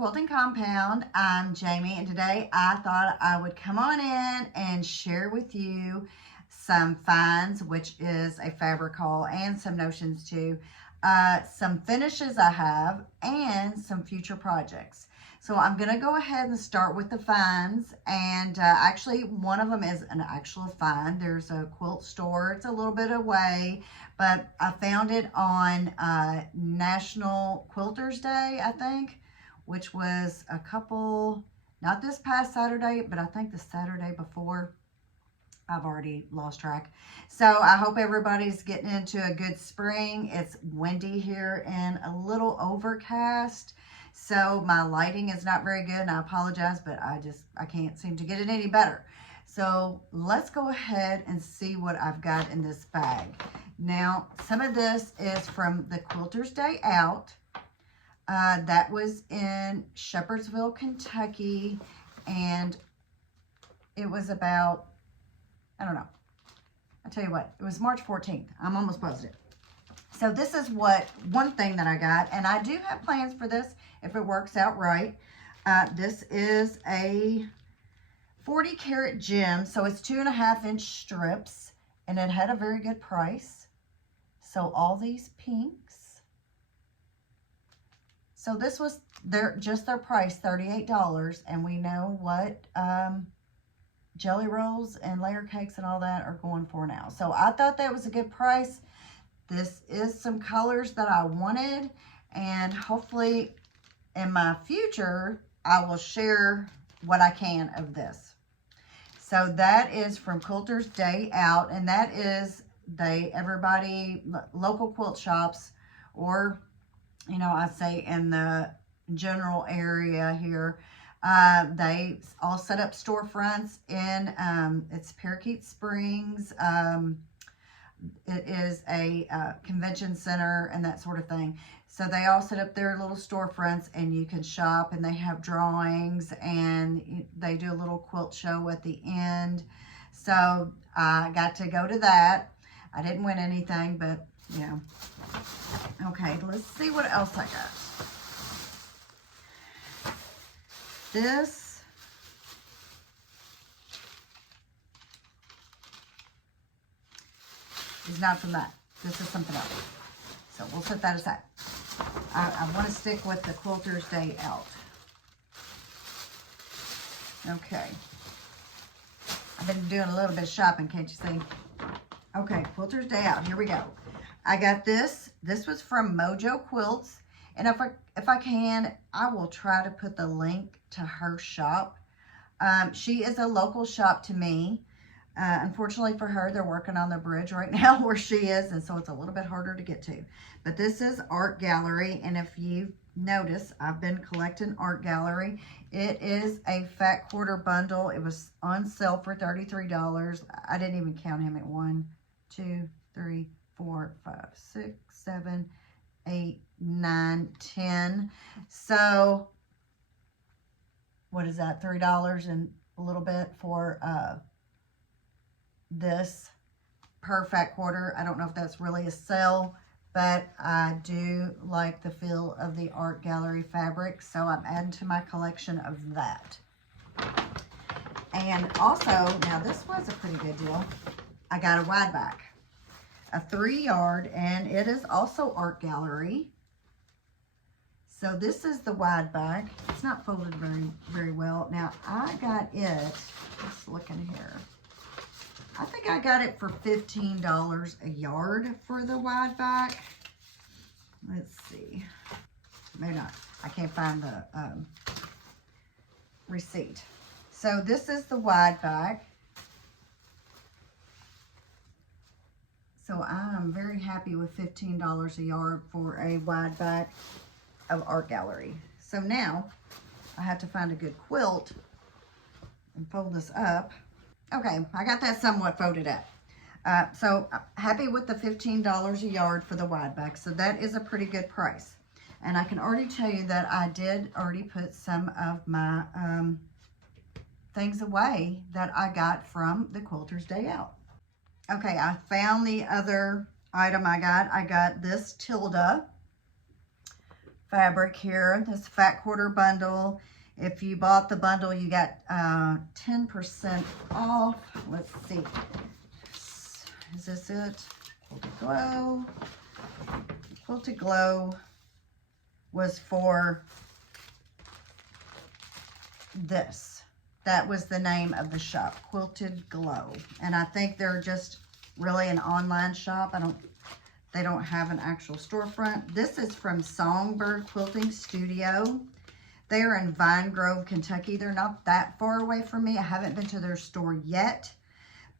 Quilting Compound. I'm Jamie, and today I thought I would come on in and share with you some finds, which is a fabric haul, and some notions too, some finishes I have, and some future projects. So I'm going to go ahead and start with the finds, and actually one of them is an actual find. There's a quilt store. It's a little bit away, but I found it on National Quilters Day, I think, which was a couple, not this past Saturday, but I think the Saturday before. I've already lost track. So I hope everybody's getting into a good spring. It's windy here and a little overcast. So my lighting is not very good, and I apologize, but I can't seem to get it any better. So let's go ahead and see what I've got in this bag. Now, some of this is from the Quilters Day Out. That was in Shepherdsville, Kentucky, and it was about, I don't know. I'll tell you what, it was March 14th. I'm almost positive. So this is one thing that I got, and I do have plans for this if it works out right. This is a 40 karat gem, so it's 2.5-inch strips, and it had a very good price. So all these pinks. So this was just their price, $38, and we know what jelly rolls and layer cakes and all that are going for now. So I thought that was a good price. This is some colors that I wanted, and hopefully in my future I will share what I can of this. So that is from Quilters Day Out, and that is everybody, local quilt shops, or I say in the general area here, they all set up storefronts in it's Precut Springs. It is a convention center and that sort of thing. So they all set up their little storefronts, and you can shop, and they have drawings, and they do a little quilt show at the end. So I got to go to that. I didn't win anything, but yeah. Okay, let's see what else I got. This is not from that. This is something else. So we'll set that aside. I want to stick with the Quilters Day Out. Okay. I've been doing a little bit of shopping, can't you see? Okay, Quilters Day Out. Here we go. I got this. This was from Mojo Quilts. And if I can, I will try to put the link to her shop. She is a local shop to me. Unfortunately for her, they're working on the bridge right now where she is, and so it's a little bit harder to get to. But this is Art Gallery, and if you notice, I've been collecting Art Gallery. It is a fat quarter bundle. It was on sale for $33. I didn't even count him at 1, 2, 3, 4, 5, 6, 7, 8, 9, 10. So what is that? $3 and a little bit for this per fat quarter. I don't know if that's really a sale, but I do like the feel of the Art Gallery fabric, so I'm adding to my collection of that. And also, now this was a pretty good deal. I got a wide back, a 3-yard, and it is also Art Gallery. So this is the wide back. It's not folded very well. Now I got it, let's look in here. I think I got it for $15 a yard for the wide back. Let's see. Maybe not. I can't find the receipt. So this is the wide back. So I'm very happy with $15 a yard for a wide back of Art Gallery. So now I have to find a good quilt and fold this up. Okay, I got that somewhat folded up. So happy with the $15 a yard for the wide back. So that is a pretty good price. And I can already tell you that I did already put some of my things away that I got from the Quilters Day Out. Okay, I found the other item I got. I got this Tilda fabric here. This fat quarter bundle. If you bought the bundle, you got 10% off. Let's see. Is this it? Quilted Glow. Quilted Glow was for this. That was the name of the shop, Quilted Glow. And I think they're just really an online shop. They don't have an actual storefront. This is from Songbird Quilting Studio. They're in Vine Grove, Kentucky. They're not that far away from me. I haven't been to their store yet,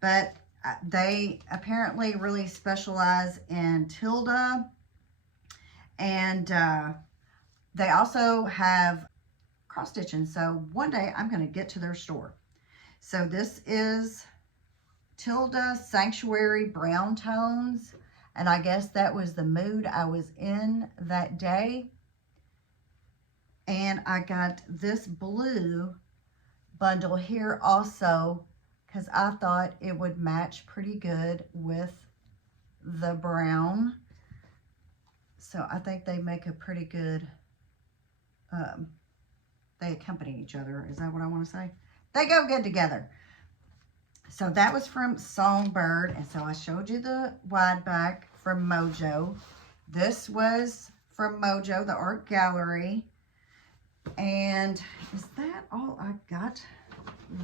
but they apparently really specialize in Tilda. And they also have cross stitching. So one day I'm going to get to their store. So this is Tilda Sanctuary Brown Tones. And I guess that was the mood I was in that day. And I got this blue bundle here also because I thought it would match pretty good with the brown. So I think they make a pretty good, they accompany each other. Is that what I want to say? They go good together. So that was from Songbird. And so I showed you the wide back from Mojo. This was from Mojo, the art gallery. And is that all I got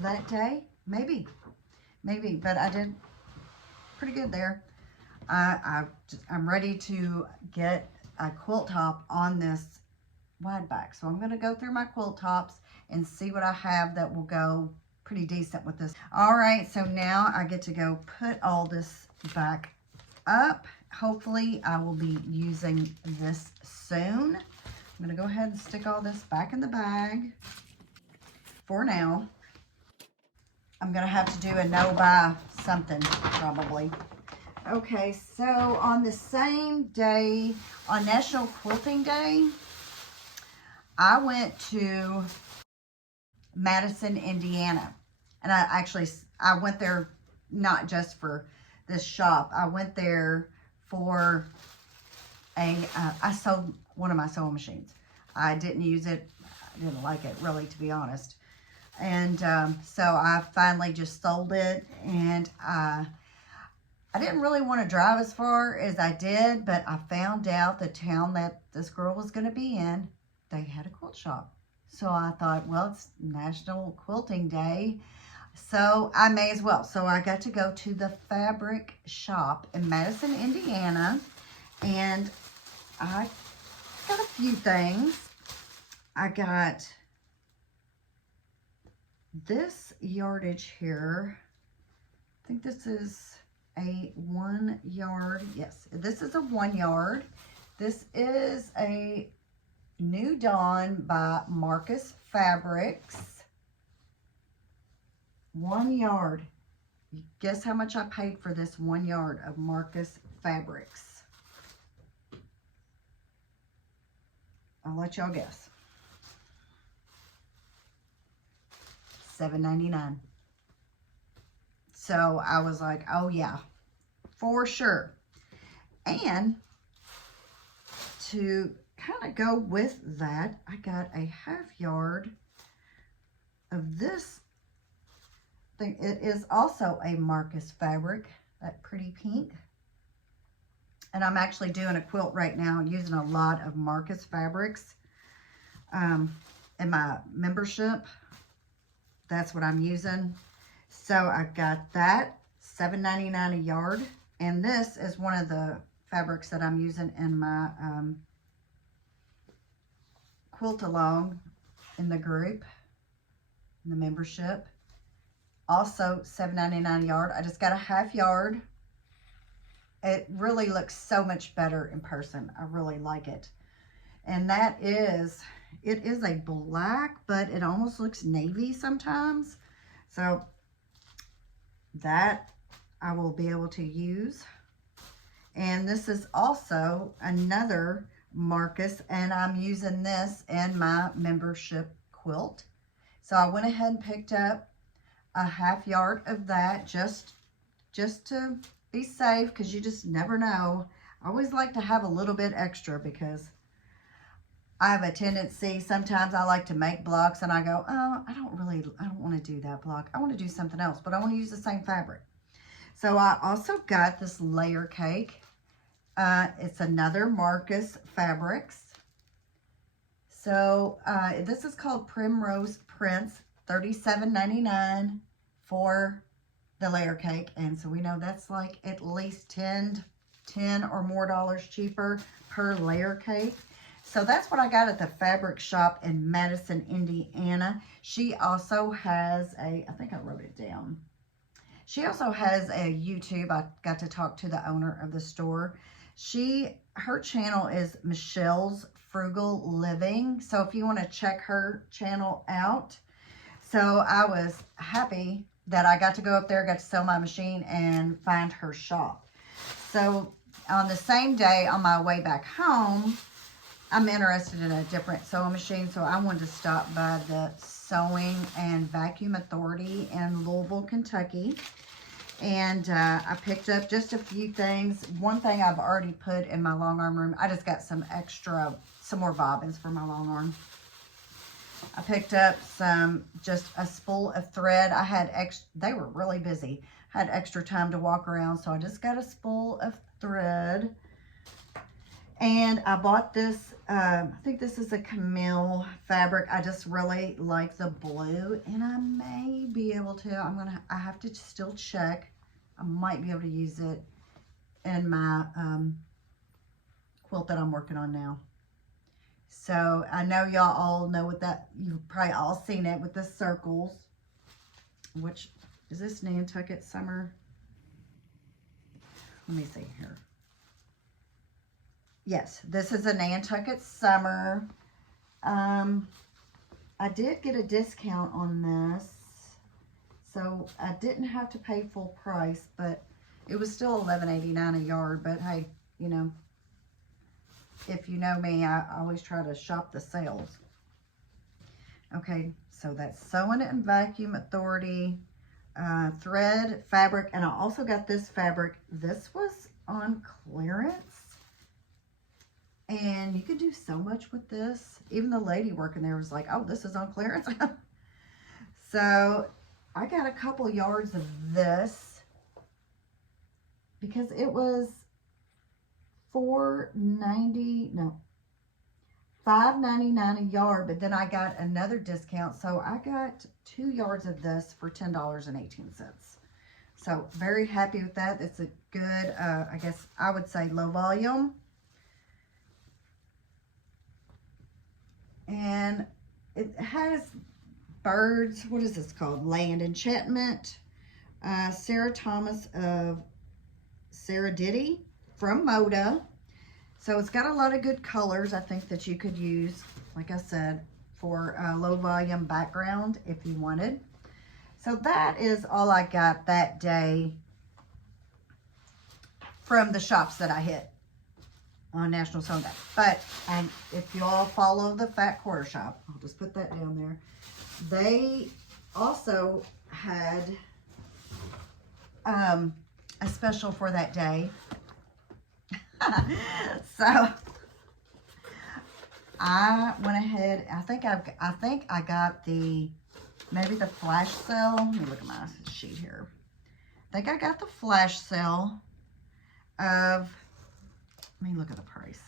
that day? Maybe, but I did pretty good there. I'm ready to get a quilt top on this wide back. So I'm going to go through my quilt tops and see what I have that will go pretty decent with this. All right, so now I get to go put all this back up. Hopefully I will be using this soon. I'm going to go ahead and stick all this back in the bag for now. I'm going to have to do a no-buy something probably. Okay, so on the same day, on National Quilting Day, I went to Madison, Indiana. And I went there not just for this shop. I went there for I sold one of my sewing machines. I didn't use it. I didn't like it really, to be honest. And so I finally just sold it. And I didn't really want to drive as far as I did, but I found out the town that this girl was going to be in, they had a quilt shop. So I thought, well, it's National Quilting Day, so I may as well. So I got to go to the fabric shop in Madison, Indiana, and I got a few things. I got this yardage here. I think this is a 1 yard. Yes, this is a 1 yard. This is a New Dawn by Marcus Fabrics. 1 yard. Guess how much I paid for this 1 yard of Marcus Fabrics? I'll let y'all guess. $7.99. So I was like, oh yeah, for sure. And to kind of go with that, I got a 1/2 yard of this thing. It is also a Marcus fabric, that pretty pink. And I'm actually doing a quilt right now using a lot of Marcus fabrics in my membership. That's what I'm using. So I got that, $7.99 a yard. And this is one of the fabrics that I'm using in my quilt along in the group, in the membership. Also $7.99 a yard. I just got a 1/2 yard. It really looks so much better in person. I really like it. And that is, it is a black, but it almost looks navy sometimes. So that I will be able to use. And this is also another Marcus, and I'm using this in my membership quilt. So I went ahead and picked up a 1/2 yard of that just to be safe, because you just never know. I always like to have a little bit extra because I have a tendency, sometimes I like to make blocks and I go, oh, I don't want to do that block. I want to do something else, but I want to use the same fabric. So I also got this layer cake. It's another Marcus Fabrics. So this is called Primrose Prince, $37.99 for the layer cake. And so we know that's like at least 10 or more dollars cheaper per layer cake. So that's what I got at the fabric shop in Madison, Indiana. She also has I think I wrote it down. She also has a YouTube. I got to talk to the owner of the store. Her channel is Michelle's Frugal Living. So if you want to check her channel out. So I was happy that I got to go up there, got to sell my machine and find her shop. So on the same day on my way back home, I'm interested in a different sewing machine, so I wanted to stop by the Sewing and Vacuum Authority in Louisville, Kentucky. And I picked up just a few things. One thing I've already put in my long arm room. I just got some more bobbins for my long arm. I picked up just a spool of thread. They were really busy. I had extra time to walk around, so I just got a spool of thread. And I bought this, I think this is a Camille fabric. I just really like the blue, and I may be able to, I have to still check. I might be able to use it in my quilt that I'm working on now. So I know y'all all know what you've probably all seen it with the circles. Which, is this Nantucket Summer? Let me see here. Yes, this is a Nantucket Summer. I did get a discount on this, so I didn't have to pay full price, but it was still $11.89 a yard. But hey, you know, if you know me, I always try to shop the sales. Okay, so that's Sewing and Vacuum Authority thread, fabric, and I also got this fabric. This was on clearance. And you could do so much with this. Even the lady working there was like, oh, this is on clearance. So I got a couple yards of this because it was $5.99 a yard, but then I got another discount. So I got 2 yards of this for $10.18. So very happy with that. It's a good, I guess I would say low volume. And it has birds. What is this called? Land Enchantment. Sarah Thomas of Sarah Diddy from Moda. So it's got a lot of good colors, I think, that you could use, like I said, for a low volume background if you wanted. So that is all I got that day from the shops that I hit on National Sewing Day. But if you all follow the Fat Quarter Shop, I'll just put that down there. They also had a special for that day. So I went ahead. I think I got maybe the flash sale. Let me look at my sheet here. I think I got the flash sale of. Let me look at the price.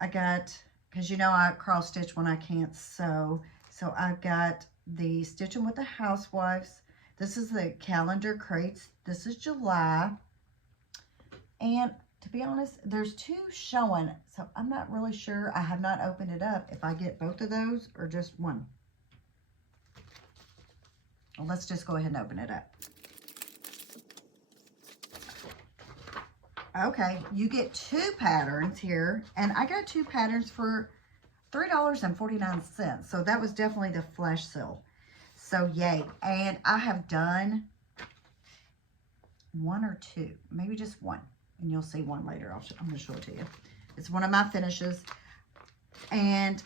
I got, because you know I cross stitch when I can't sew. So I've got the Stitching with the Housewives. This is the calendar crates. This is July. And to be honest, there's 2 showing. So I'm not really sure. I have not opened it up if I get both of those or just one. Well, let's just go ahead and open it up. Okay, you get 2 patterns here, and I got 2 patterns for $3.49. So that was definitely the flash sale. So yay. And I have done 1 or 2, maybe just 1, and you'll see one later. I'm going to show it to you. It's one of my finishes, and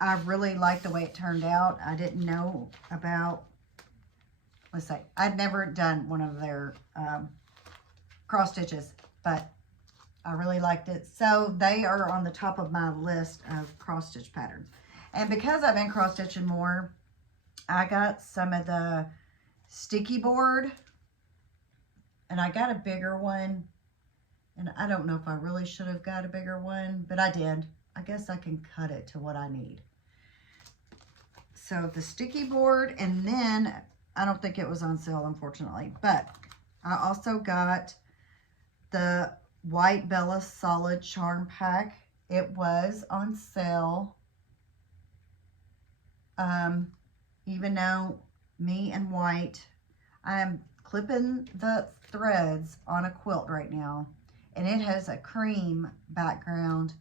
I really like the way it turned out. I didn't know about, let's say, I'd never done one of their cross stitches. But I really liked it. So they are on the top of my list of cross stitch patterns. And because I've been cross stitching more, I got some of the sticky board, and I got a bigger one. And I don't know if I really should have got a bigger one, but I did. I guess I can cut it to what I need. So the sticky board, and then I don't think it was on sale, unfortunately, but I also got the White Bella Solid Charm Pack. It was on sale. Even though me and White, I am clipping the threads on a quilt right now, and it has a cream background,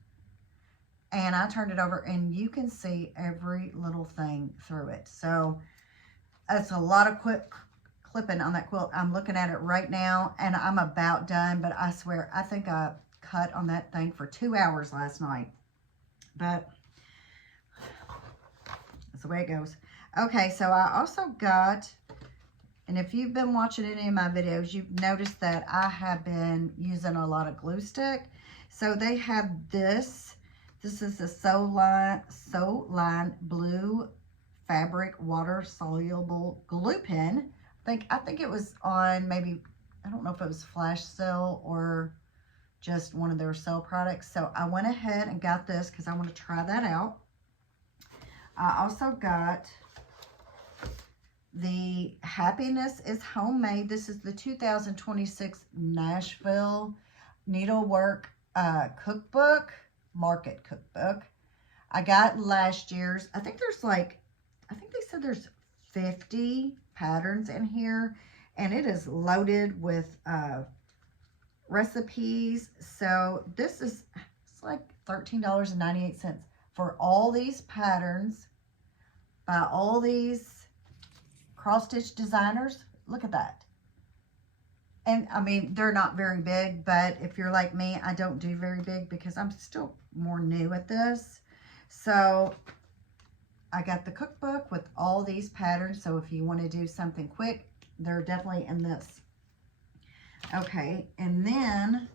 and I turned it over and you can see every little thing through it. So it's a lot of clipping on that quilt. I'm looking at it right now and I'm about done, but I swear I think I cut on that thing for 2 hours last night, but that's the way it goes. Okay, so I also got, and if you've been watching any of my videos, you've noticed that I have been using a lot of glue stick. So they have this. This is the Sew Line Blue Fabric Water Soluble Glue Pen. I think it was on maybe, I don't know if it was flash sale or just one of their sale products. So I went ahead and got this because I want to try that out. I also got the Happiness is Homemade. This is the 2026 Nashville Needlework Cookbook, Market Cookbook. I got last year's. I think they said there's 50 patterns in here, and it is loaded with recipes. So this is, it's like $13.98 for all these patterns by all these cross-stitch designers. Look at that. And I mean, they're not very big, but if you're like me, I don't do very big because I'm still more new at this. So I got the cookbook with all these patterns. So if you want to do something quick, they're definitely in this. Okay, and then,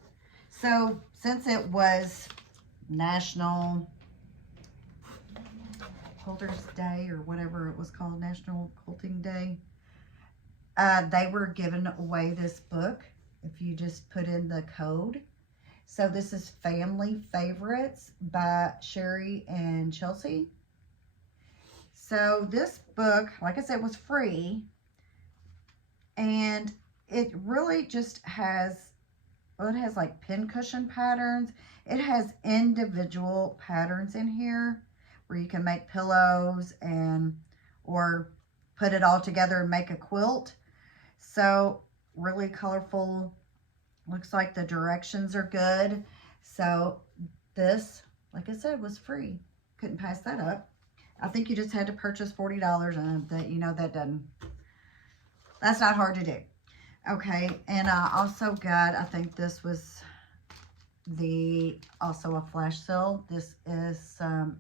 so since it was National Quilters Day or whatever it was called, National Quilting Day, they were giving away this book if you just put in the code. So this is Family Favorites by Sherry and Chelsea. So this book, like I said, was free, and it really just has, well, it has like pincushion patterns. It has individual patterns in here where you can make pillows and or put it all together and make a quilt. So really colorful. Looks like the directions are good. So this, like I said, was free. Couldn't pass that up. I think you just had to purchase $40, and that, you know, that's not hard to do. Okay, and I also got, I think this was also a flash sale. This is some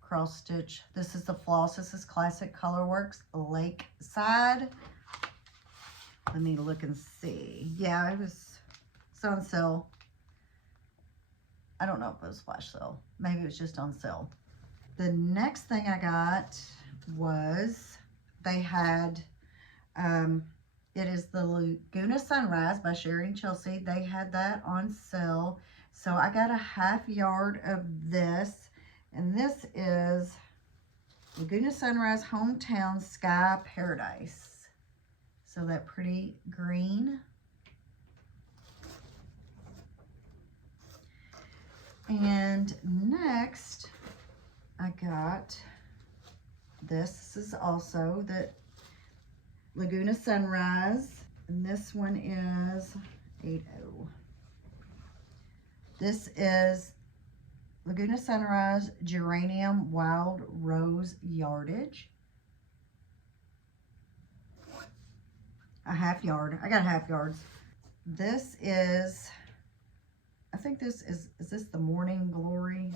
cross stitch. This is the floss. This is Classic Colorworks Lakeside. Let me look and see. Yeah, it's on sale. I don't know if it was flash sale. Maybe it was just on sale. The next thing I got was, they had, it is the Laguna Sunrise by Sherry and Chelsea. They had that on sale. So I got a half yard of this. And this is Laguna Sunrise Hometown Sky Paradise. So that pretty green. And next, I got this. This is also the Laguna Sunrise. And this one is 80. This is Laguna Sunrise Geranium Wild Rose Yardage. A half yard. I got half yards. This is, I think this is this the Morning Glory?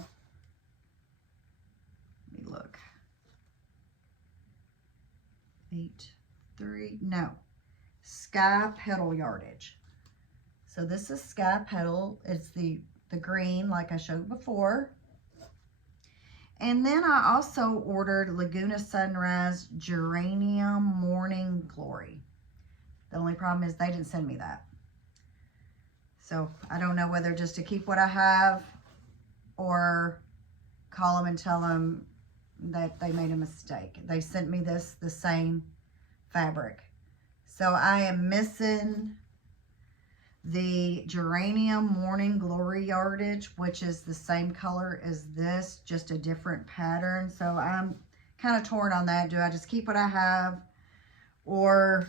Let me look. 8, 3, no. Sky Petal Yardage. So this is Sky Petal. It's the green like I showed before. And then I also ordered Laguna Sunrise Geranium Morning Glory. The only problem is they didn't send me that. So I don't know whether just to keep what I have or call them and tell them that they made a mistake. They sent me this, the same fabric. So I am missing the Geranium Morning Glory yardage, which is the same color as this, just a different pattern. So I'm kind of torn on that. Do I just keep what I have, or,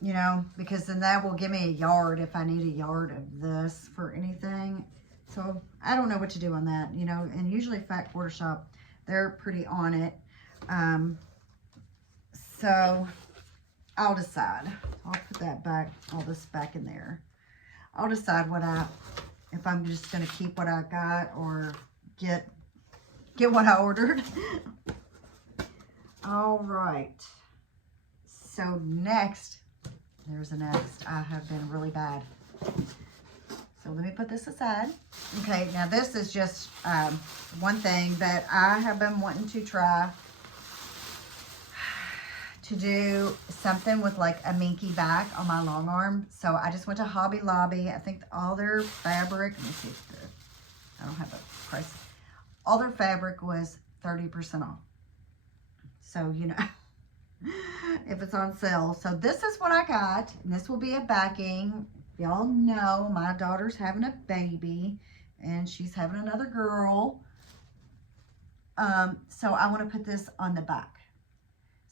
you know, because then that will give me a yard if I need a yard of this for anything. So I don't know what to do on that, you know, and usually Fat Quarter Shop, they're pretty on it. So I'll decide. I'll put that back, all this back in there. I'll decide if I'm just going to keep what I got or get what I ordered. All right. So next, there's a next. I have been really bad. So let me put this aside. Okay, now this is just one thing that I have been wanting to try, to do something with like a minky back on my long arm. So I just went to Hobby Lobby. I think all their fabric, let me see if I don't have a price. All their fabric was 30% off. So, you know, if it's on sale. So this is what I got, and this will be a backing. Y'all know my daughter's having a baby, and she's having another girl. So I want to put this on the back.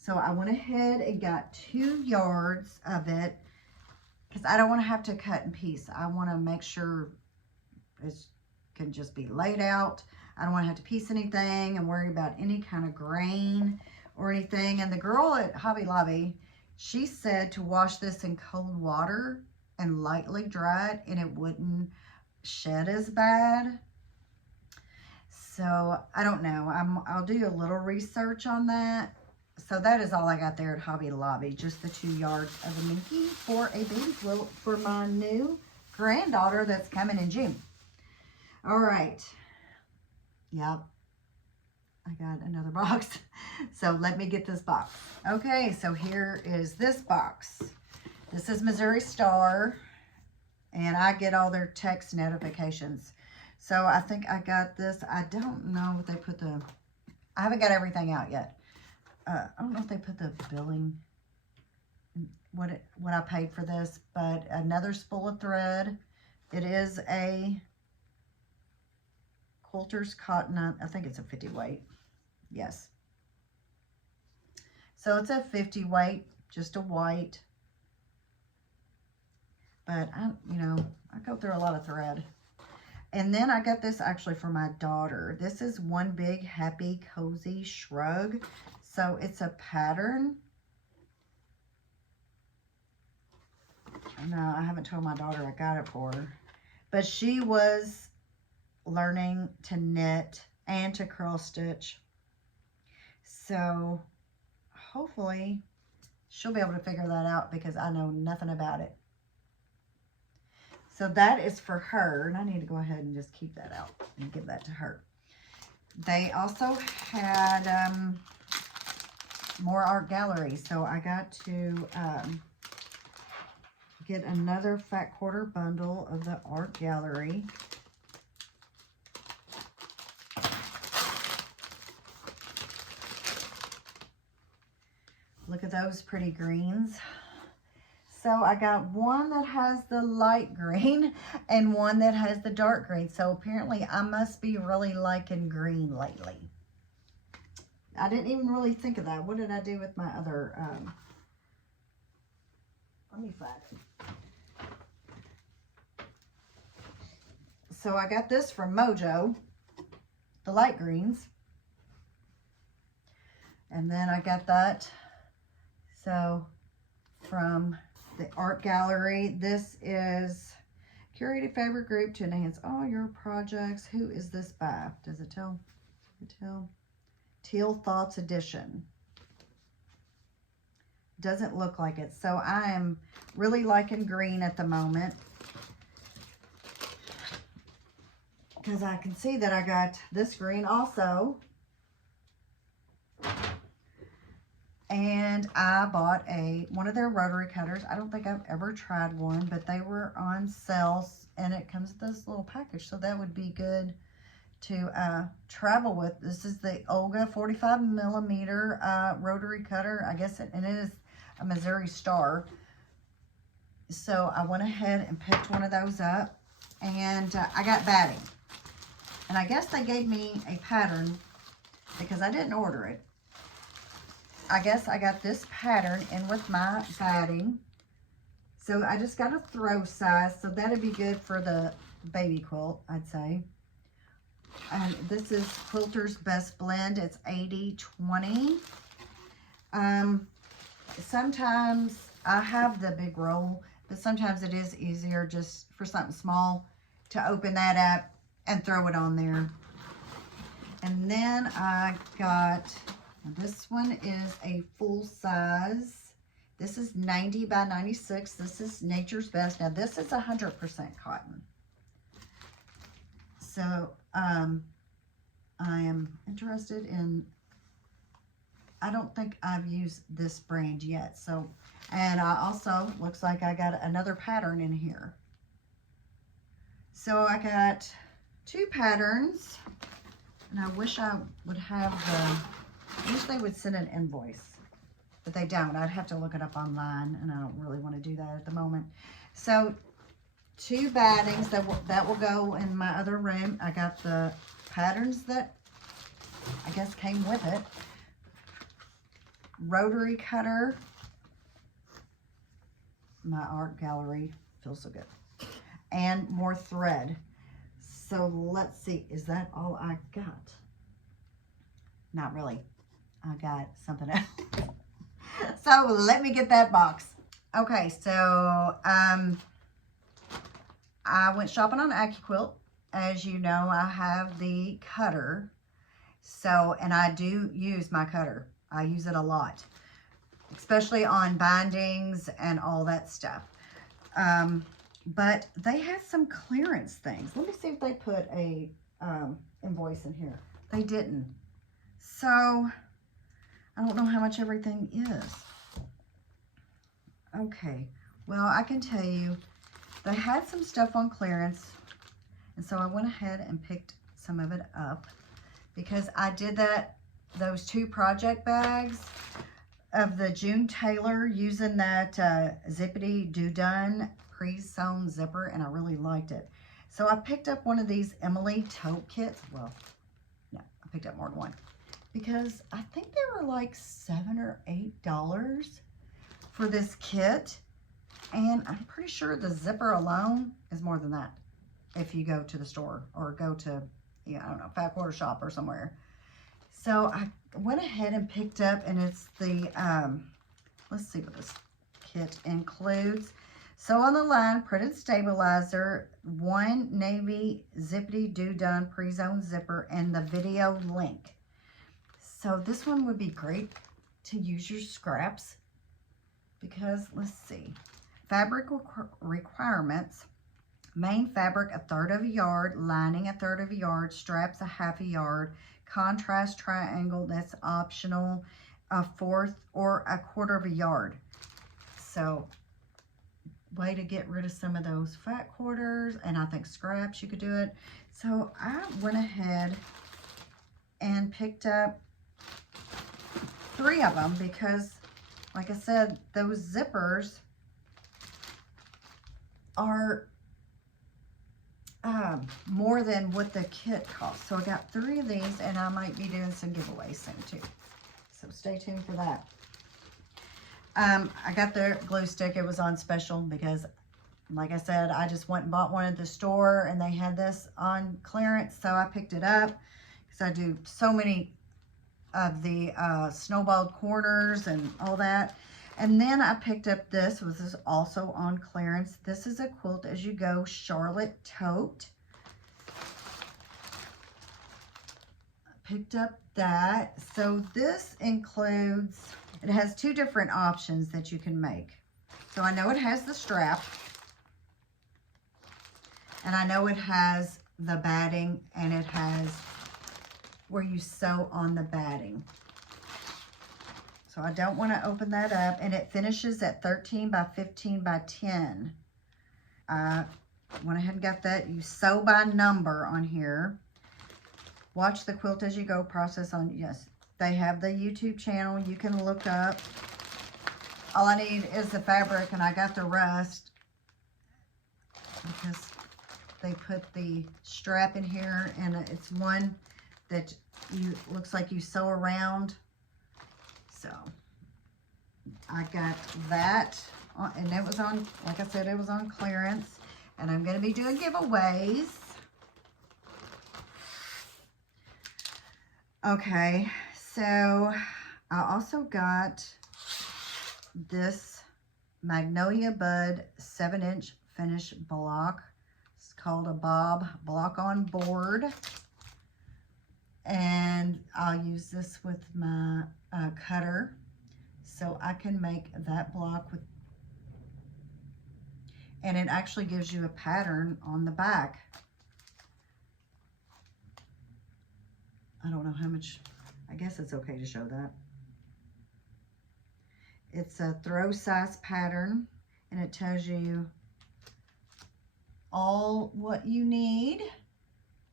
So I went ahead and got 2 yards of it, because I don't want to have to cut and piece. I want to make sure it can just be laid out. I don't want to have to piece anything and worry about any kind of grain or anything. And the girl at Hobby Lobby, she said to wash this in cold water and lightly dry it, and it wouldn't shed as bad. So I don't know. I'll do a little research on that. So that is all I got there at Hobby Lobby. Just the 2 yards of a minky for a baby quilt for my new granddaughter that's coming in June. All right. Yep. I got another box. So let me get this box. Okay, so here is this box. This is Missouri Star, and I get all their text notifications. So I think I got this. I don't know if they put I haven't got everything out yet. I don't know if they put the billing, what I paid for this, but another spool of thread. It is a Quilters cotton. I think it's a 50 weight. Yes. So it's a 50 weight, just a white. But I go through a lot of thread. And then I got this actually for my daughter. This is One Big Happy Cozy Shrug. So it's a pattern. No, I haven't told my daughter I got it for her. But she was learning to knit and to cross stitch. So hopefully she'll be able to figure that out, because I know nothing about it. So that is for her, and I need to go ahead and just keep that out and give that to her. They also had more art gallery, so I got to get another Fat Quarter bundle of the art gallery. Look at those pretty greens. So I got one that has the light green and one that has the dark green. So apparently I must be really liking green lately. I didn't even really think of that. What did I do with my other, let me find it. So I got this from Mojo, the light greens. And then I got that, so from the art gallery. This is Curated Fabric Group to enhance all your projects. Who is this by? Does it tell? Teal Thoughts Edition. doesn't look like it. So I am really liking green at the moment, because I can see that I got this green also. And I bought one of their rotary cutters. I don't think I've ever tried one, but they were on sale, and it comes with this little package, so that would be good to travel with. This is the Olga 45 millimeter rotary cutter, I guess, and it is a Missouri Star. So I went ahead and picked one of those up, and I got batting. And I guess they gave me a pattern because I didn't order it. I guess I got this pattern in with my batting. So I just got a throw size, so that'd be good for the baby quilt, I'd say. And this is Quilter's Best Blend. It's 80/20. Sometimes I have the big roll, but sometimes it is easier just for something small to open that up and throw it on there. And then I got, this one is a full size. This is 90 by 96. This is Nature's Best. Now this is 100% cotton. So I am interested in, I don't think I've used this brand yet. So, and I also, looks like I got another pattern in here. So I got 2 patterns, and I wish I would have I wish they would send an invoice, but they don't. I'd have to look it up online, and I don't really want to do that at the moment. So 2 battings that will go in my other room. I got the patterns that I guess came with it. Rotary cutter. My art gallery feels so good. And more thread. So let's see, is that all I got? Not really. I got something else. So let me get that box. Okay, so I went shopping on Acuquilt. As you know, I have the cutter. So, and I do use my cutter. I use it a lot, especially on bindings and all that stuff. But they had some clearance things. Let me see if they put a invoice in here. They didn't. So I don't know how much everything is. Okay, well, I can tell you they had some stuff on clearance, and so I went ahead and picked some of it up because I did those 2 project bags of the June Taylor using that Zippity Doo Done pre-sewn zipper, and I really liked it. So I picked up one of these Emily tote kits. Well, no, I picked up more than one because I think they were like $7 or $8 for this kit, and I'm pretty sure the zipper alone is more than that if you go to the store or go to, yeah, I don't know, Fat Quarter Shop or somewhere. So I went ahead and picked up, and it's the let's see what this kit includes. So on the line, printed stabilizer, 1 navy Zippity Doo Done pre-sewn zipper, and the video link. So this one would be great to use your scraps because, let's see, fabric requirements: main fabric 1/3 of a yard, lining 1/3 of a yard, straps 1/2 yard, contrast triangle, that's optional, 1/4 or 1/4 of a yard. So way to get rid of some of those fat quarters, and I think scraps, you could do it. So I went ahead and picked up 3 of them because, like I said, those zippers are more than what the kit costs. So I got 3 of these, and I might be doing some giveaways soon too. So stay tuned for that. I got the glue stick. It was on special because, like I said, I just went and bought one at the store, and they had this on clearance, so I picked it up because I do so many of the snowballed corners and all that. And then I picked up this, which is also on clearance. This is a Quilt As You Go Charlotte tote. I picked up that. So this includes It has two different options that you can make. So I know it has the strap, and I know it has the batting, and it has where you sew on the batting. So I don't want to open that up, and it finishes at 13 by 15 by 10. I went ahead and got that. You sew by number on here. Watch the Quilt As You Go process on, yes, they have the YouTube channel. You can look up. All I need is the fabric, and I got the rust because they put the strap in here, and it's one that looks like you sew around. So I got that, and it was on, like I said, it was on clearance, and I'm going to be doing giveaways. Okay, so I also got this Magnolia Bud 7-inch finish block. It's called a Bob block on board, and I'll use this with my cutter, so I can make that block with, and it actually gives you a pattern on the back. I don't know how much, I guess it's okay to show that. It's a throw size pattern, and it tells you all what you need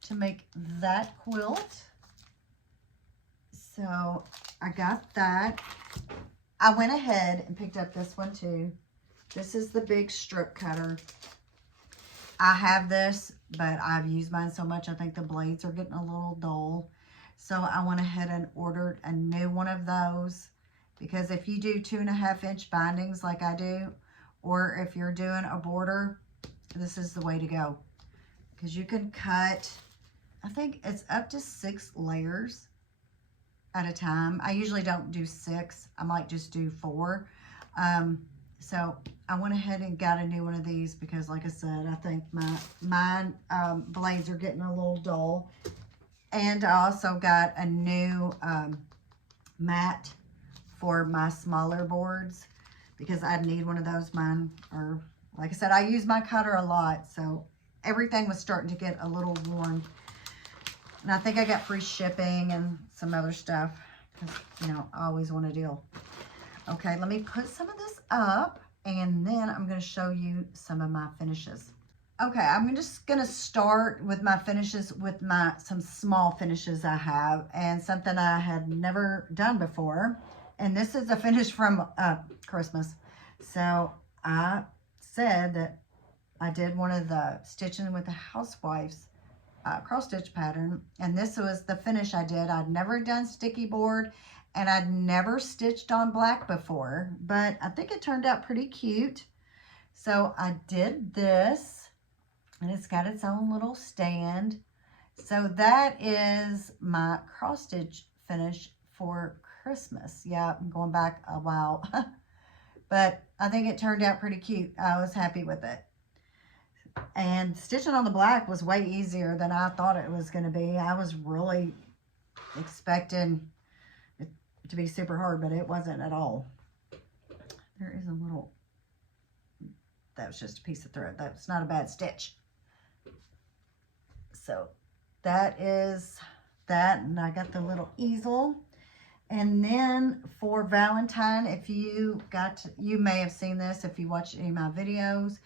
to make that quilt. So I got that. I went ahead and picked up this one too. This is the big strip cutter. I have this, but I've used mine so much I think the blades are getting a little dull. So I went ahead and ordered a new one of those, because if you do 2.5-inch bindings like I do, or if you're doing a border, this is the way to go, because you can cut, I think it's up to 6 layers at a time. I usually don't do 6. I might just do 4. So I went ahead and got a new one of these because, like I said, I think my blades are getting a little dull. And I also got a new mat for my smaller boards, because I need one of those. Mine are, like I said, I use my cutter a lot, so everything was starting to get a little worn. And I think I got free shipping and some other stuff, because, you know, I always want a deal. Okay, let me put some of this up, and then I'm going to show you some of my finishes. Okay, I'm just going to start with my finishes with some small finishes I have, and something I had never done before. And this is a finish from Christmas. So I said that I did one of the Stitching with the Housewives cross stitch pattern, and this was the finish I did. I'd never done sticky board, and I'd never stitched on black before, but I think it turned out pretty cute. So I did this. And it's got its own little stand. So that is my cross stitch finish for Christmas. Yeah, I'm going back a while. But I think it turned out pretty cute. I was happy with it. And stitching on the black was way easier than I thought it was going to be. I was really expecting it to be super hard, but it wasn't at all. There is a little, that was just a piece of thread. That's not a bad stitch. So that is that, and I got the little easel. And then for Valentine, if you you may have seen this if you watched any of my videos,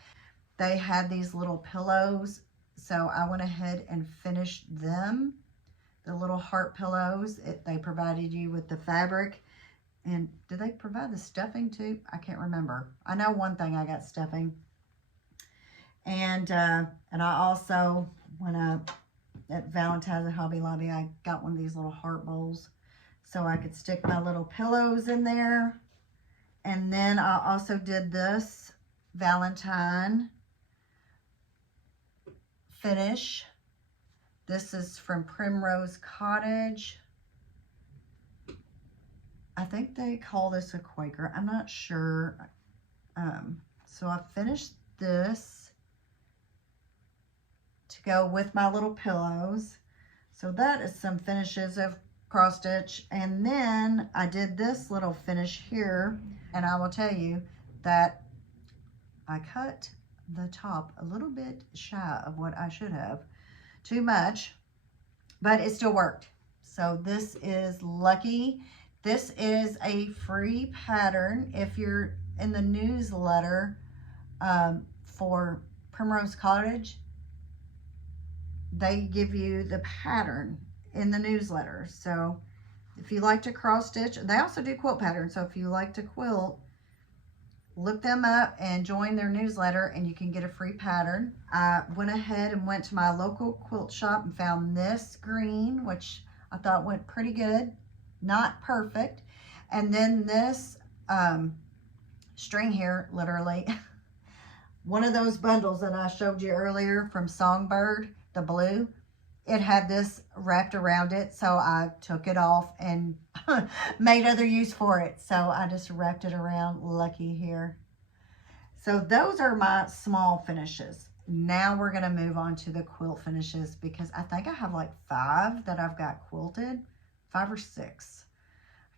they had these little pillows. So I went ahead and finished them, the little heart pillows. They provided you with the fabric. And did they provide the stuffing too? I can't remember. I know one thing, I got stuffing. And I also, when at Valentine's at Hobby Lobby, I got one of these little heart bowls so I could stick my little pillows in there. And then I also did this Valentine finish. This is from Primrose Cottage. I think they call this a Quaker. I'm not sure. So I finished this to go with my little pillows. So that is some finishes of cross stitch, and then I did this little finish here, and I will tell you that I cut the top a little bit shy of what I should have, too much, but it still worked. So this is lucky. This is a free pattern. If you're in the newsletter for Primrose Cottage, they give you the pattern in the newsletter. So if you like to cross stitch, they also do quilt patterns. So if you like to quilt, look them up and join their newsletter and you can get a free pattern. I went ahead and went to my local quilt shop and found this green, which I thought went pretty good. Not perfect. And then this string here, literally, one of those bundles that I showed you earlier from Songbird, the blue, it had this wrapped around it, so I took it off and made other use for it. So I just wrapped it around Lucky here. So those are my small finishes. Now we're going to move on to the quilt finishes, because I think I have like 5 that I've got quilted, 5 or 6.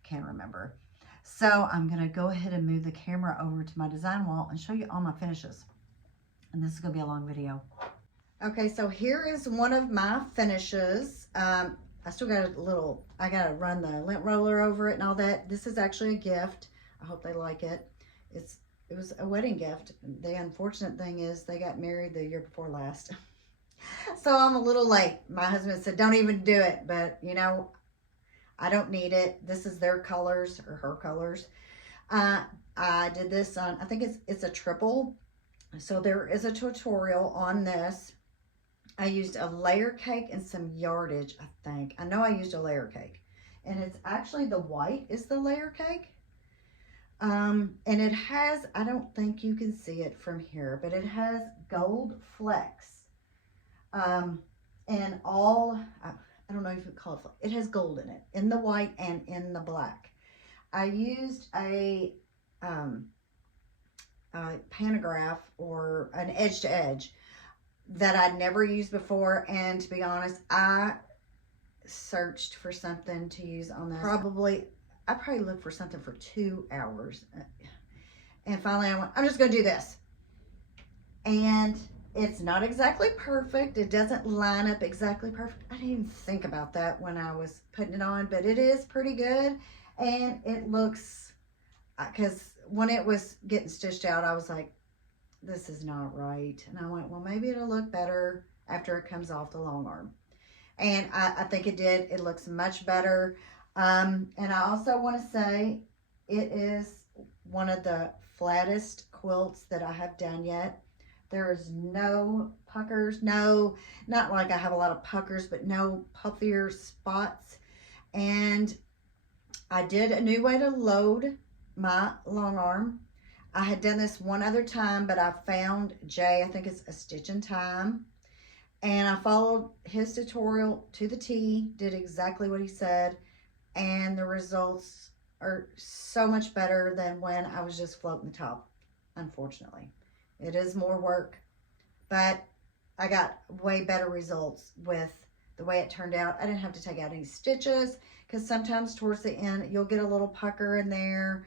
I can't remember. So I'm going to go ahead and move the camera over to my design wall and show you all my finishes. And this is going to be a long video. Okay, so here is one of my finishes. I still got a little, I got to run the lint roller over it and all that. This is actually a gift. I hope they like it. It was a wedding gift. The unfortunate thing is they got married the year before last. So I'm a little late. My husband said, don't even do it. But, you know, I don't need it. This is their colors, or her colors. I did this on, I think it's a triple. So there is a tutorial on this. I used a layer cake and some yardage, I think. I know I used a layer cake. And it's actually the white is the layer cake. And it has, I don't think you can see it from here, but it has gold flecks. And all, I don't know if you call it, it has gold in it, in the white and in the black. I used a pantograph, or an edge to edge, that I'd never used before, and to be honest, I searched for something to use on this. I probably looked for something for 2 hours, and finally I went, I'm just gonna do this. And it's not exactly perfect. It doesn't line up exactly perfect. I didn't even think about that when I was putting it on, but it is pretty good. And it looks, because when it was getting stitched out, I was like, this is not right. And I went, well, maybe it'll look better after it comes off the long arm. And I think it did. It looks much better. And I also want to say it is one of the flattest quilts that I have done yet. There is no puckers, no, not like I have a lot of puckers, but no puffier spots. And I did a new way to load my long arm. I had done this one other time, but I found Jay, I think it's A Stitch in Time, and I followed his tutorial to the T, did exactly what he said, and the results are so much better than when I was just floating the top, unfortunately. It is more work, but I got way better results with the way it turned out. I didn't have to take out any stitches, because sometimes towards the end, you'll get a little pucker in there,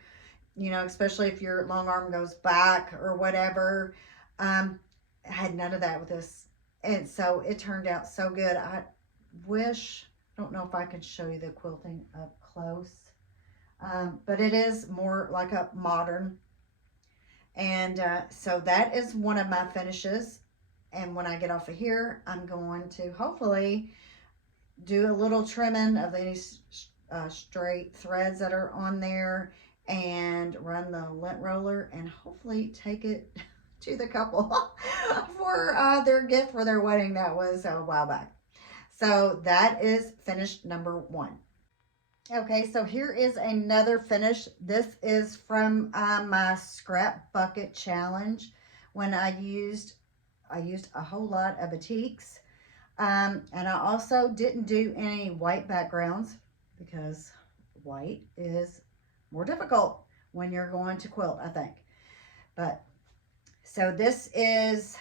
you know, especially if your long arm goes back or whatever. I had none of that with this. And so it turned out so good. I don't know if I can show you the quilting up close. But it is more like a modern. And so that is one of my finishes. And when I get off of here, I'm going to hopefully do a little trimming of any straight threads that are on there, and run the lint roller, and hopefully take it to the couple for their gift for their wedding. That was a while back. So that is finish number 1. Okay, so here is another finish. This is from my scrap bucket challenge, when I used a whole lot of batiks, and I also didn't do any white backgrounds, because white is more difficult when you're going to quilt, I think. But so this is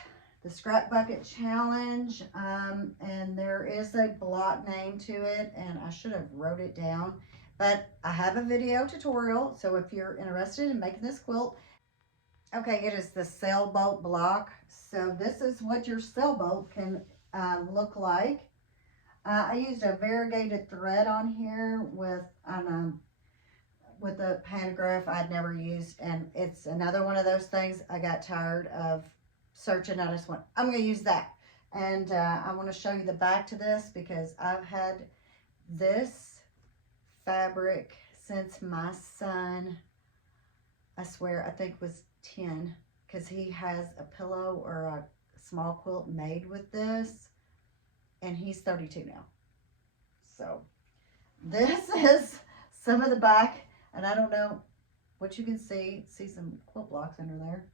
the Scrap Bucket Challenge, and there is a block name to it, and I should have wrote it down, but I have a video tutorial, so if you're interested in making this quilt. Okay, it is the sailboat block. So this is what your sailboat can look like. I used a variegated thread on here with a pantograph I'd never used, and it's another one of those things I got tired of searching. I just went, I'm going to use that. And I want to show you the back to this because I've had this fabric since my son, I swear, I think was 10, because he has a pillow or a small quilt made with this, and he's 32 now. So this is some of the back, and I don't know what you can see some quilt blocks under there.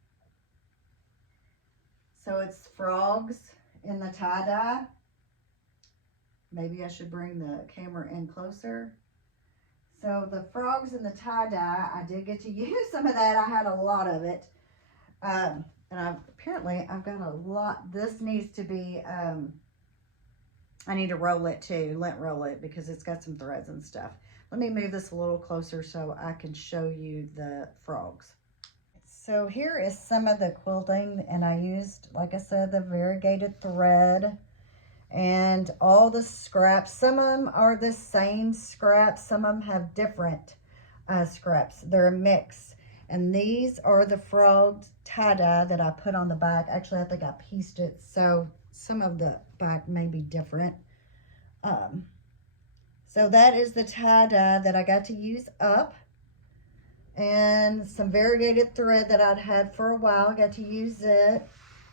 So it's frogs in the tie-dye. Maybe I should bring the camera in closer. So the frogs in the tie-dye, I did get to use some of that. I had a lot of it. And apparently I've got a lot. This needs to be, I need to roll it too, lint roll it, because it's got some threads and stuff. Let me move this a little closer so I can show you the frogs. So here is some of the quilting, and I used, like I said, the variegated thread and all the scraps. Some of them are the same scraps, some of them have different scraps. They're a mix. And these are the frog tie-dye that I put on the back. Actually, I think I pieced it, so some of the back may be different. So that is the tie-dye that I got to use up. And some variegated thread that I'd had for a while. I got to use it.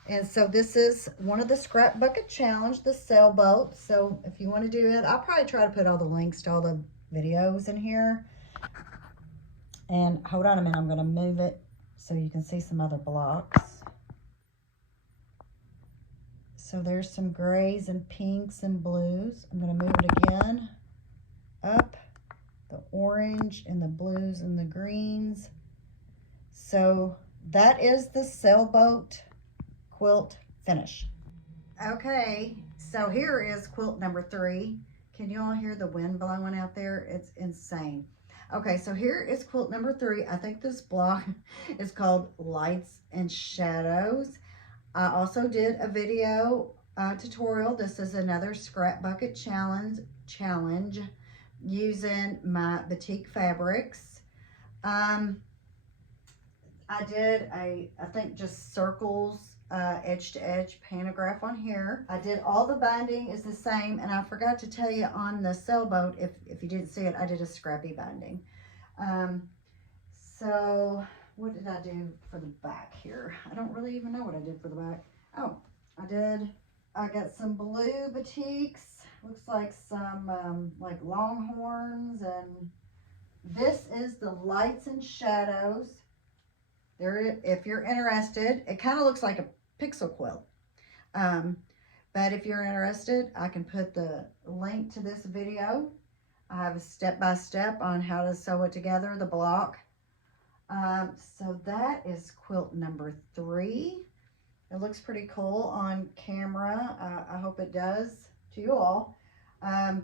And so this is one of the Scrap Bucket Challenge, the sailboat. So if you want to do it, I'll probably try to put all the links to all the videos in here. And hold on a minute, I'm going to move it so you can see some other blocks. So there's some grays and pinks and blues. I'm going to move it again up. The orange and the blues and the greens. So that is the sailboat quilt finish. Okay, so here is quilt number 3. Can you all hear the wind blowing out there? It's insane. Okay, so here is quilt number 3. I think this block is called Lights and Shadows. I also did a video tutorial. This is another Scrap Bucket challenge using my batik fabrics. I did I think just circles, edge to edge pantograph on here. I did all the binding is the same, and I forgot to tell you on the sailboat, if you didn't see it, I did a scrappy binding. So what did I do for the back here? I don't really even know what I did for the back. Oh, I got some blue batiks. Looks like some like longhorns, and this is the Lights and Shadows. There, if you're interested, it kind of looks like a pixel quilt. But if you're interested, I can put the link to this video. I have a step-by-step on how to sew it together, the block. So that is quilt number 3. It looks pretty cool on camera. I hope it does to you all. I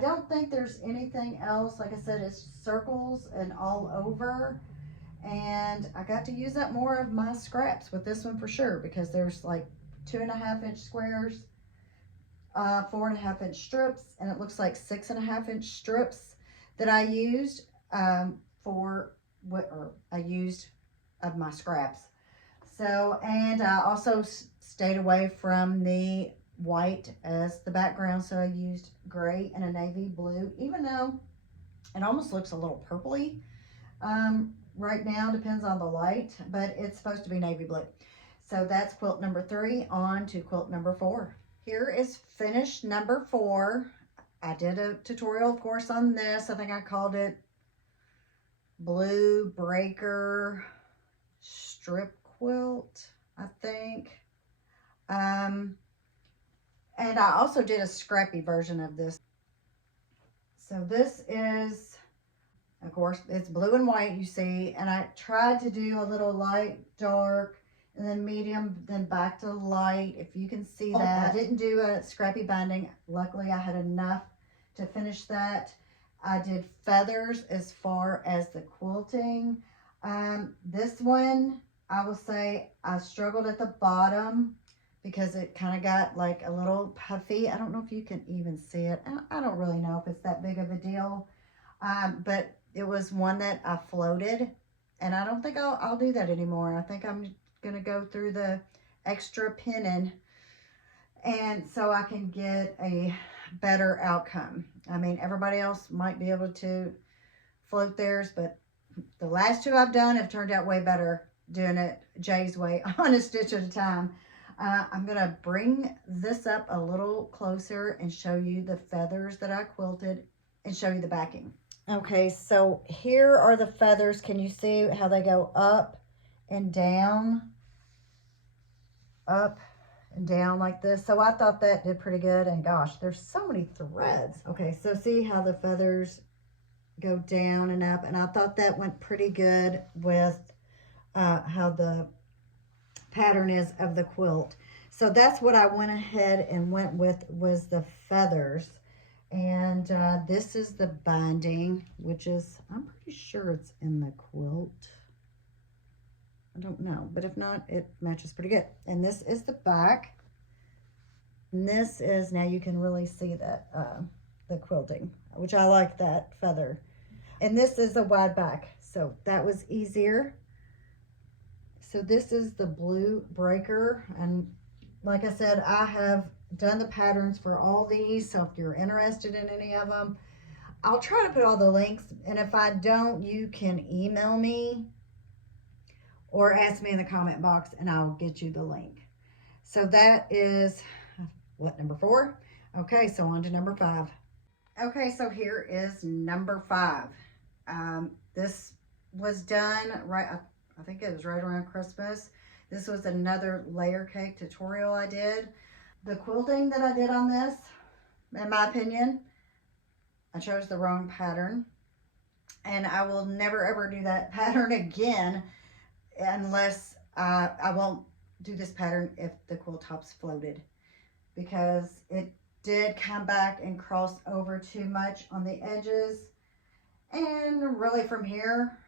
don't think there's anything else. Like I said, it's circles and all over. And I got to use up more of my scraps with this one for sure, because there's like 2.5-inch squares, 4.5-inch strips, and it looks like 6.5-inch strips that I used for what I used of my scraps. So, and I also stayed away from the white as the background, so I used gray and a navy blue, even though it almost looks a little purpley right now, depends on the light, but it's supposed to be navy blue. So that's quilt number 3. On to quilt number 4. Here is finish number 4. I did a tutorial, of course, on this. I think I called it Blue Breaker Strip Quilt, I think. And I also did a scrappy version of this. So this is, of course, it's blue and white, you see, and I tried to do a little light, dark, and then medium, then back to light, if you can see that. I didn't do a scrappy binding. Luckily, I had enough to finish that. I did feathers as far as the quilting. This one, I will say I struggled at the bottom because it kind of got like a little puffy. I don't know if you can even see it. I don't really know if it's that big of a deal. But it was one that I floated, and I don't think I'll do that anymore. I think I'm gonna go through the extra pinning, and so I can get a better outcome. I mean, everybody else might be able to float theirs, but the last two I've done have turned out way better doing it Jay's way, on a stitch at a time. I'm gonna bring this up a little closer and show you the feathers that I quilted and show you the backing. Okay, so here are the feathers. Can you see how they go up and down? Up and down like this. So I thought that did pretty good, and gosh, there's so many threads. Okay, so see how the feathers go down and up, and I thought that went pretty good with how the pattern is of the quilt. So that's what I went ahead and went with, was the feathers. And this is the binding, which is, I'm pretty sure it's in the quilt. I don't know, but if not, it matches pretty good. And this is the back. And this is, now you can really see that, the quilting, which I like that feather. And this is a wide back, so that was easier. So this is the blue breaker, and like I said, I have done the patterns for all these, so if you're interested in any of them, I'll try to put all the links, and if I don't, you can email me or ask me in the comment box and I'll get you the link. So that is, what, number 4? Okay, so on to number 5. Okay, so here is number 5. This was done right, I think it was right around Christmas. This was another layer cake tutorial I did. The quilting that I did on this, in my opinion, I chose the wrong pattern. And I will never ever do that pattern again unless I won't do this pattern if the quilt top's floated. Because it did come back and cross over too much on the edges. And really from here,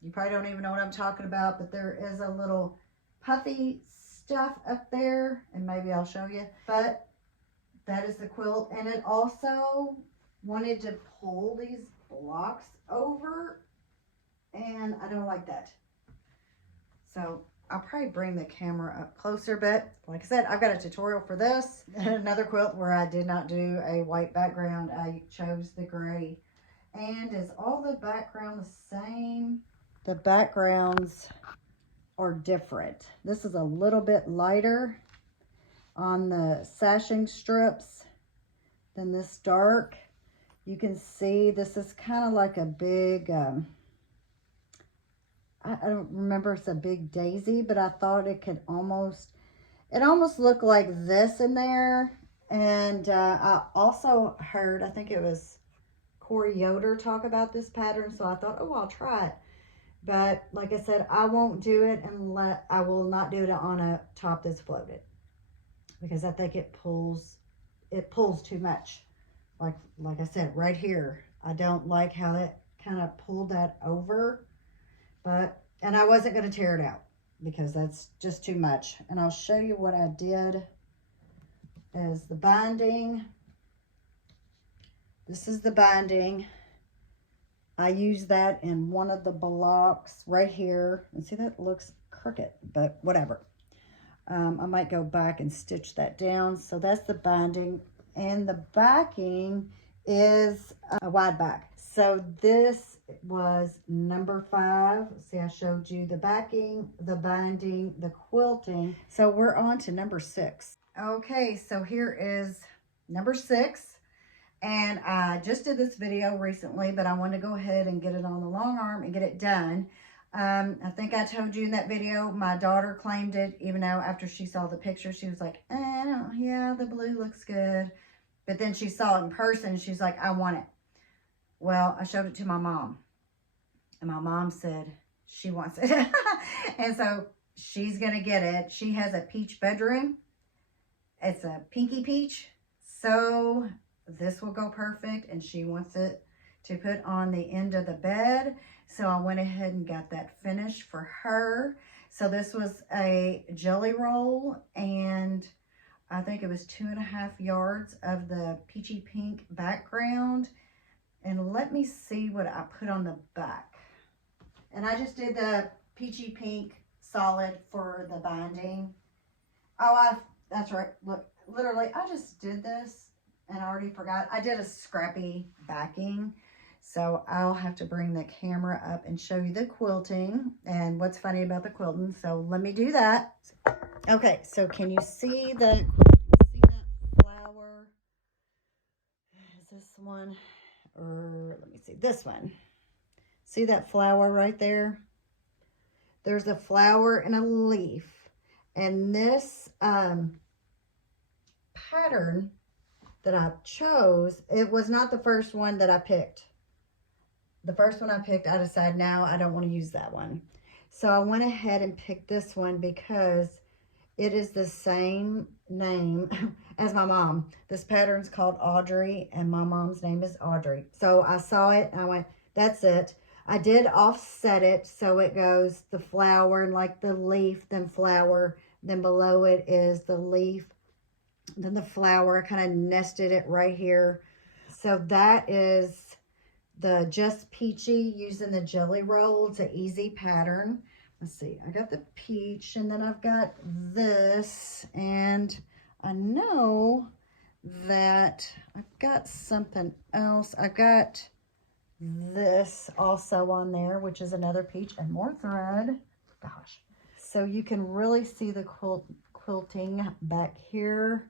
you probably don't even know what I'm talking about, but there is a little puffy stuff up there, and maybe I'll show you. But that is the quilt, and it also wanted to pull these blocks over, and I don't like that. So I'll probably bring the camera up closer, but like I said, I've got a tutorial for this. Another quilt where I did not do a white background. I chose the gray. And is all the background the same? The backgrounds are different. This is a little bit lighter on the sashing strips than this dark. You can see this is kind of like a big, I don't remember if it's a big daisy, but I thought it could almost, it almost looked like this in there. And I also heard, I think it was Corey Yoder talk about this pattern, so I thought, oh, I'll try it. But like I said, I won't do it, and I will not do it on a top that's floated, because I think it pulls too much. Like I said, right here, I don't like how it kind of pulled that over. And I wasn't going to tear it out because that's just too much. And I'll show you what I did as the binding. This is the binding. I use that in one of the blocks right here. And see, that looks crooked, but whatever. I might go back and stitch that down. So that's the binding. And the backing is a wide back. So this was number 5. See, I showed you the backing, the binding, the quilting. So we're on to number 6. Okay, so here is number 6. And I just did this video recently, but I wanted to go ahead and get it on the long arm and get it done. I think I told you in that video, my daughter claimed it, even though after she saw the picture, she was like, yeah, the blue looks good. But then she saw it in person, and she's like, I want it. Well, I showed it to my mom, and my mom said she wants it. And so she's going to get it. She has a peach bedroom. It's a pinky peach. So this will go perfect. And she wants it to put on the end of the bed. So I went ahead and got that finished for her. So this was a jelly roll, and I think it was 2.5 yards of the peachy pink background. And let me see what I put on the back. And I just did the peachy pink solid for the binding. Oh, that's right. Look, literally, I just did this and I already forgot. I did a scrappy backing. So I'll have to bring the camera up and show you the quilting and what's funny about the quilting. So let me do that. Okay, so can you see that flower? Is this one? Or let me see, this one. See that flower right there? There's a flower and a leaf. And this pattern that I chose, it was not the first one that I picked. The first one I picked, I decided now I don't want to use that one. So I went ahead and picked this one because it is the same name as my mom. This pattern's called Audrey, and my mom's name is Audrey. So I saw it and I went, that's it. I did offset it so it goes the flower and like the leaf, then flower, then below it is the leaf, then the flower. I kind of nested it right here. So that is the Just Peachy using the jelly roll. It's an easy pattern. Let's see, I got the peach, and then I've got this, and I know that I've got something else. I've got this also on there, which is another peach and more thread. Gosh. So you can really see the quilting back here.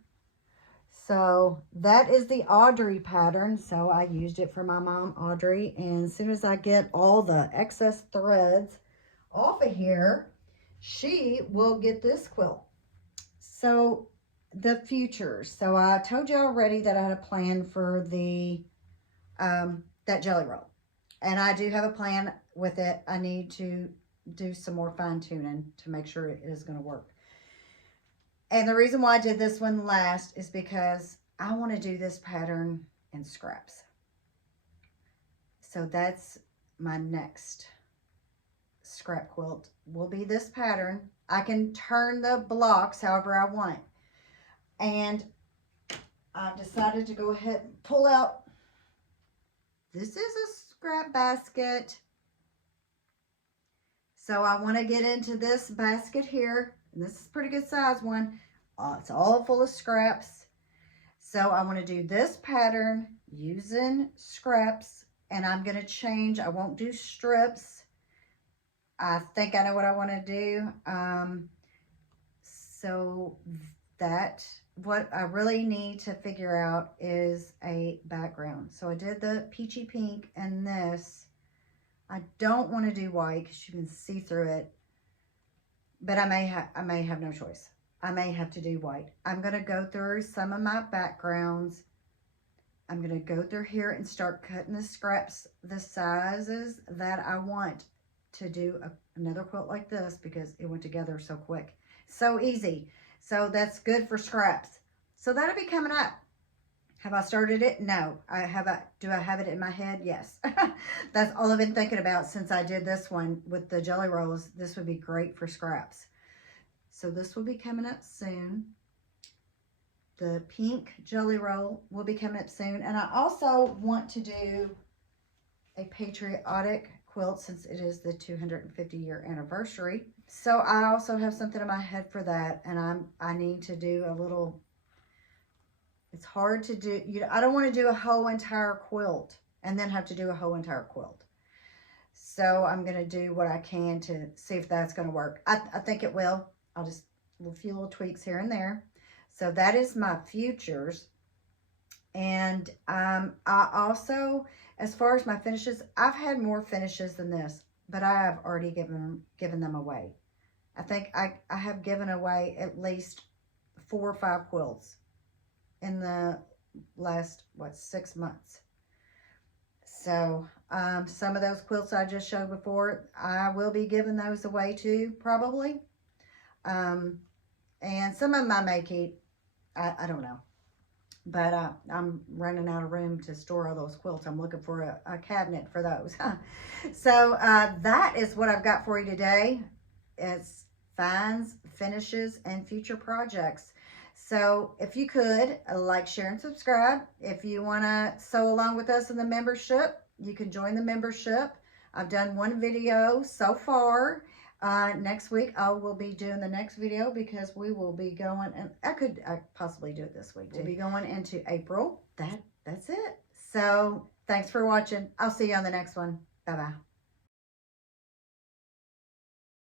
So that is the Audrey pattern. So I used it for my mom, Audrey. And as soon as I get all the excess threads off of here, she will get this quilt. So the futures. So I told you already that I had a plan for the that jelly roll. And I do have a plan with it. I need to do some more fine tuning to make sure it is going to work. And the reason why I did this one last is because I want to do this pattern in scraps. So that's my next scrap quilt will be this pattern. I can turn the blocks however I want. And I decided to go ahead and pull out. This is a scrap basket. So I want to get into this basket here. And this is a pretty good size one. It's all full of scraps. So I want to do this pattern using scraps. And I'm going to change. I won't do strips. I think I know what I want to do. So that, what I really need to figure out is a background. So I did the peachy pink and this. I don't want to do white because you can see through it. But I may have no choice. I may have to do white. I'm going to go through some of my backgrounds. I'm going to go through here and start cutting the scraps, the sizes that I want to do another quilt like this because it went together so quick. So easy. So that's good for scraps. So that'll be coming up. Have I started it? No. Do I have it in my head? Yes. That's all I've been thinking about since I did this one with the jelly rolls. This would be great for scraps. So this will be coming up soon. The pink jelly roll will be coming up soon. And I also want to do a patriotic quilt since it is the 250-year anniversary. So I also have something in my head for that. And I need to do a little... It's hard to do. I don't want to do a whole entire quilt and then have to do a whole entire quilt. So I'm going to do what I can to see if that's going to work. I think it will. I'll just do a few little tweaks here and there. So that is my futures. And I also, as far as my finishes, I've had more finishes than this, but I have already given them away. I think I have given away at least 4 or 5 quilts in the last, 6 months. So some of those quilts I just showed before, I will be giving those away too, probably. And some of them I may keep. I don't know. But I'm running out of room to store all those quilts. I'm looking for a cabinet for those. So that is what I've got for you today. It's finds, finishes, and future projects. So if you could like, share, and subscribe. If you want to sew along with us in the membership, you can join the membership. I've done one video so far. Next week I will be doing the next video because we will be going, and I possibly do it this week too. We'll be going into April. That's it. So thanks for watching. I'll see you on the next one. Bye bye.